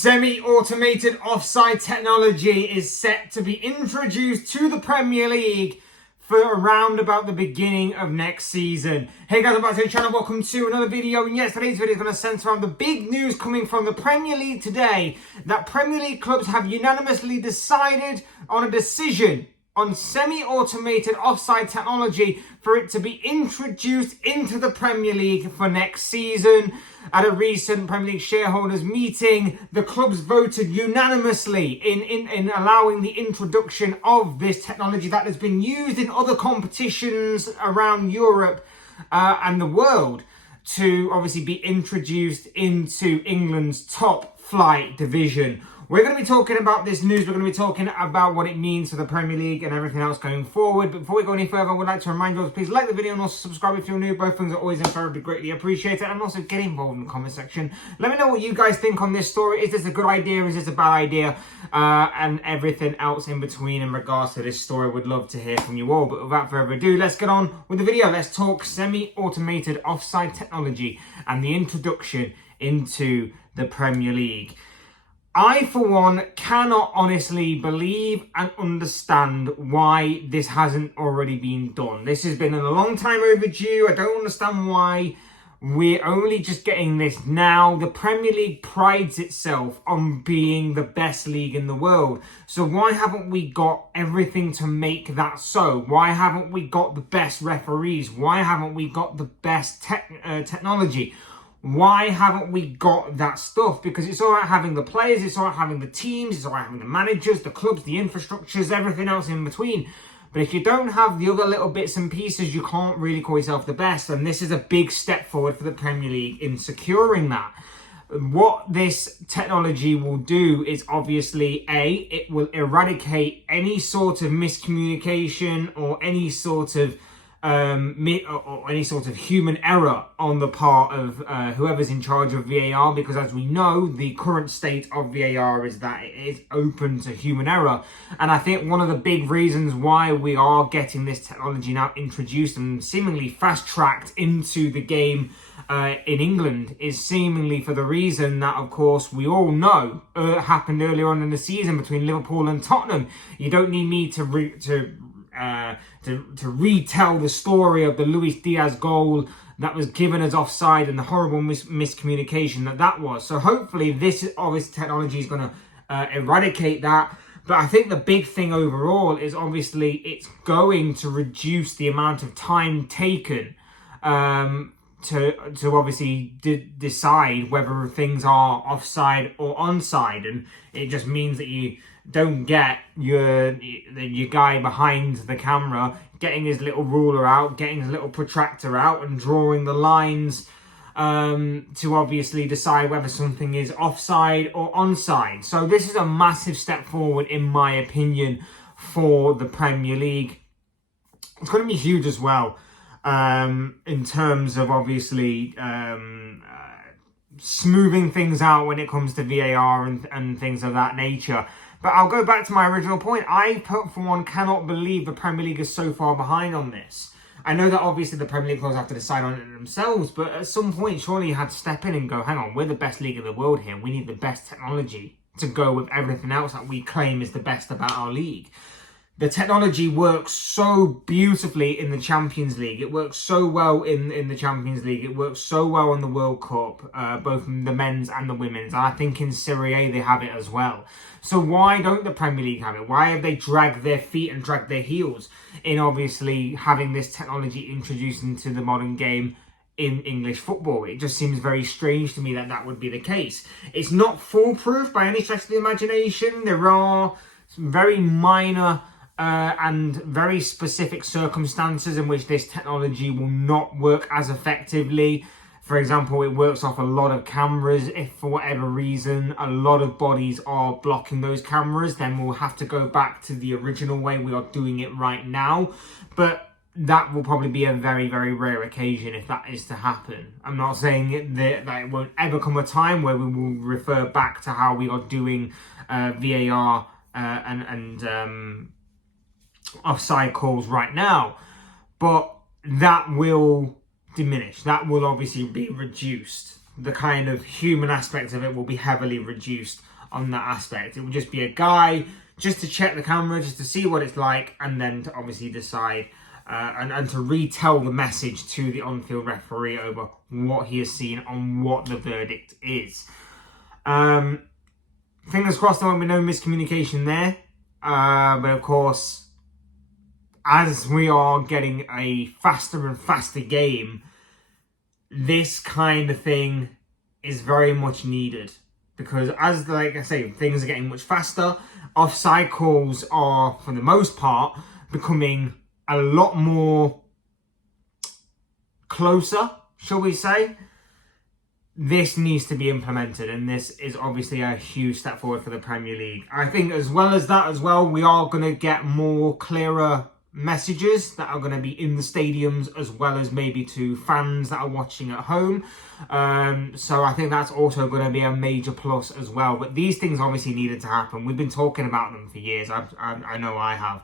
Semi-automated offside technology is set to be introduced to the Premier League for around about the beginning of next season. Hey guys, welcome back to the channel. Welcome to another video. And yes, today's video is going to centre around the big news coming from the Premier League today, that Premier League clubs have unanimously decided on a decision on semi-automated offside technology for it to be introduced into the Premier League for next season. At a recent Premier League shareholders meeting, the clubs voted unanimously in allowing the introduction of this technology that has been used in other competitions around Europe and the world to obviously be introduced into England's top flight division. We're going to be talking about this news. We're going to be talking about what it means for the Premier League and everything else going forward. But before we go any further, I would like to remind you all to please like the video and also subscribe if you're new. Both things are always incredibly greatly appreciated. And also get involved in the comment section. Let me know what you guys think on this story. Is this a good idea? Is this a bad idea? And everything else in between in regards to this story. Would love to hear from you all. But without further ado, let's get on with the video. Let's talk semi-automated offside technology and the introduction into the Premier League. I, for one, cannot honestly believe and understand why this hasn't already been done. This has been a long time overdue. I don't understand why we're only just getting this now. The Premier League prides itself on being the best league in the world. So why haven't we got everything to make that so? Why haven't we got the best referees? Why haven't we got the best technology? Why haven't we got that stuff? Because it's all right having the players, it's all right having the teams, it's all right having the managers, the clubs, the infrastructures, everything else in between. But if you don't have the other little bits and pieces, you can't really call yourself the best. And this is a big step forward for the Premier League in securing that. What this technology will do is obviously, it will eradicate any sort of miscommunication or any sort of human error on the part of whoever's in charge of VAR, because as we know, the current state of VAR is that it is open to human error. And I think one of the big reasons why we are getting this technology now introduced and seemingly fast-tracked into the game in England is seemingly for the reason that, of course, we all know happened earlier on in the season between Liverpool and Tottenham. You don't need me to retell the story of the Luis Diaz goal that was given as offside and the horrible miscommunication that was. So hopefully this technology is going to eradicate that. But I think the big thing overall is obviously it's going to reduce the amount of time taken to obviously decide whether things are offside or onside, and it just means that you don't get your guy behind the camera getting his little ruler out, getting his little protractor out and drawing the lines to obviously decide whether something is offside or onside. So this is a massive step forward, in my opinion, for the Premier League. It's going to be huge as well in terms of obviously smoothing things out when it comes to VAR and things of that nature. But I'll go back to my original point. I, for one, cannot believe the Premier League is so far behind on this. I know that obviously the Premier League clubs have to decide on it themselves, but at some point, surely you had to step in and go, hang on, we're the best league in the world here. We need the best technology to go with everything else that we claim is the best about our league. The technology works so beautifully in the Champions League. It works so well in the Champions League. It works so well in the World Cup, both in the men's and the women's. And I think in Serie A they have it as well. So why don't the Premier League have it? Why have they dragged their feet and dragged their heels in obviously having this technology introduced into the modern game in English football? It just seems very strange to me that that would be the case. It's not foolproof by any stretch of the imagination. There are some very minor and very specific circumstances in which this technology will not work as effectively. For example, it works off a lot of cameras. If for whatever reason a lot of bodies are blocking those cameras, then we'll have to go back to the original way we are doing it right now. But that will probably be a very, very rare occasion if that is to happen. I'm not saying that it won't ever come a time where we will refer back to how we are doing VAR and offside calls right now, but that will diminish. That will obviously be reduced. the kind of human aspect of it will be heavily reduced on that aspect. It will just be a guy just to check the camera, just to see what it's like, and then to obviously decide and to retell the message to the on-field referee over what he has seen and what the verdict is. Fingers crossed there won't be no miscommunication there. But of course, as we are getting a faster and faster game, this kind of thing is very much needed. Because as, like I say, things are getting much faster, offside calls are, for the most part, becoming a lot more closer, shall we say. This needs to be implemented, and this is obviously a huge step forward for the Premier League. I think as well as that as well, we are going to get more clearer messages that are going to be in the stadiums, as well as maybe to fans that are watching at home. So I think that's also going to be a major plus as well. But these things obviously needed to happen. We've been talking about them for years. I know I have.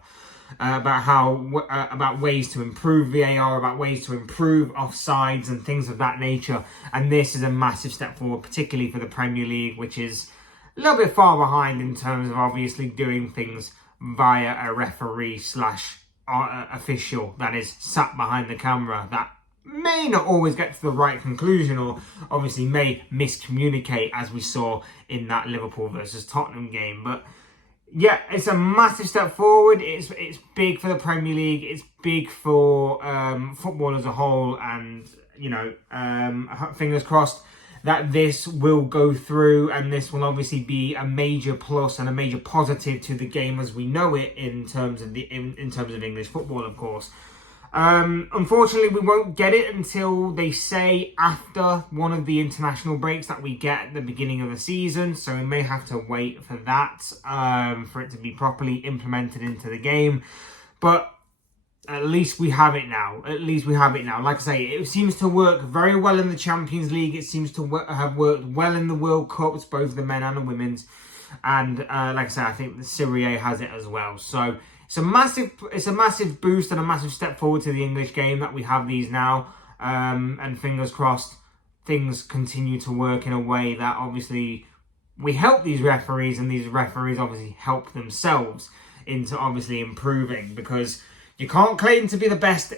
About ways to improve VAR, about ways to improve offsides and things of that nature. And this is a massive step forward, particularly for the Premier League, which is a little bit far behind in terms of obviously doing things via a referee / official that is sat behind the camera, that may not always get to the right conclusion, or obviously may miscommunicate, as we saw in that Liverpool versus Tottenham game. But yeah, it's a massive step forward. It's big for the Premier League. It's big for football as a whole. And, you know, fingers crossed that this will go through, and this will obviously be a major plus and a major positive to the game as we know it in terms of in terms of English football, of course. Unfortunately, we won't get it until they say after one of the international breaks that we get at the beginning of the season. So we may have to wait for that, for it to be properly implemented into the game. But at least we have it now. Like I say, it seems to work very well in the Champions League. It seems to have worked well in the World Cups, both the men and the women's. And like I say, I think the Serie A has it as well. So it's a massive boost and a massive step forward to the English game that we have these now. And fingers crossed, things continue to work in a way that obviously we help these referees, and these referees obviously help themselves into obviously improving, because you can't claim to be the best,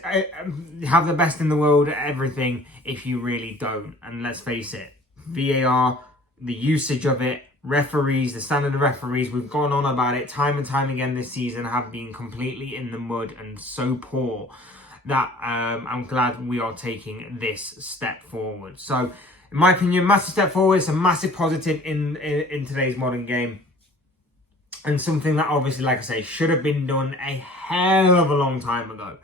have the best in the world at everything if you really don't. And let's face it, VAR, the usage of it, referees, the standard of referees, we've gone on about it time and time again this season, have been completely in the mud and so poor that I'm glad we are taking this step forward. So, in my opinion, massive step forward. It's a massive positive in today's modern game. And something that obviously, like I say, should have been done a hell of a long time ago.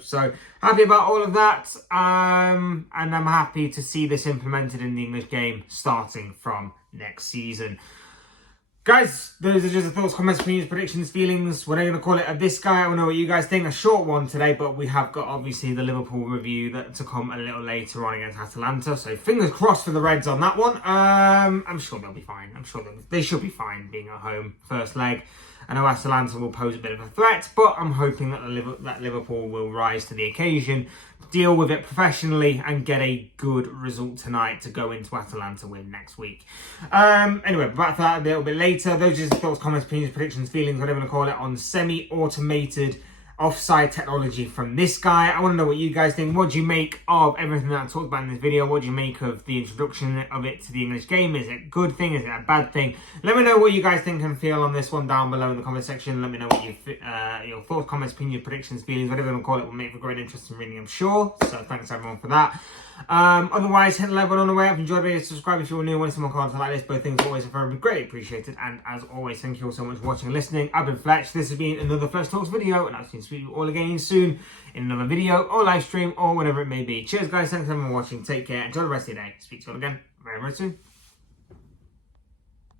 So happy about all of that. And I'm happy to see this implemented in the English game starting from next season. Guys, those are just the thoughts, comments, opinions, predictions, feelings, whatever you want to call it, of this guy. I don't know what you guys think. A short one today, but we have got obviously the Liverpool review to come a little later on against Atalanta. So fingers crossed for the Reds on that one. I'm sure they'll be fine. They should be fine being at home first leg. I know Atalanta will pose a bit of a threat, but I'm hoping that Liverpool will rise to the occasion, deal with it professionally, and get a good result tonight to go into Atalanta win next week. Anyway, back to that a little bit later. Those are just thoughts, comments, opinions, predictions, feelings, whatever you want to call it, on Semi-Automated Offside Technology from this guy. I want to know what you guys think. What do you make of everything that I talked about in this video? What do you make of the introduction of it to the English game? Is it a good thing? Is it a bad thing? Let me know what you guys think and feel on this one down below in the comment section. Let me know what your thoughts, comments, opinions, predictions, feelings, whatever you want to call it, will make for great interesting reading, I'm sure. So thanks everyone for that. Otherwise, hit the like button on the way up. Enjoy the video, subscribe if you're new, want some more content like this. Both things always are very greatly appreciated. And as always, thank you all so much for watching and listening. I've been Fletch. This has been another Fletch Talks video, and I'll see you all again soon in another video or live stream or whatever it may be. Cheers guys, thanks everyone for watching. Take care, enjoy the rest of your day. Speak to you all again very, very soon.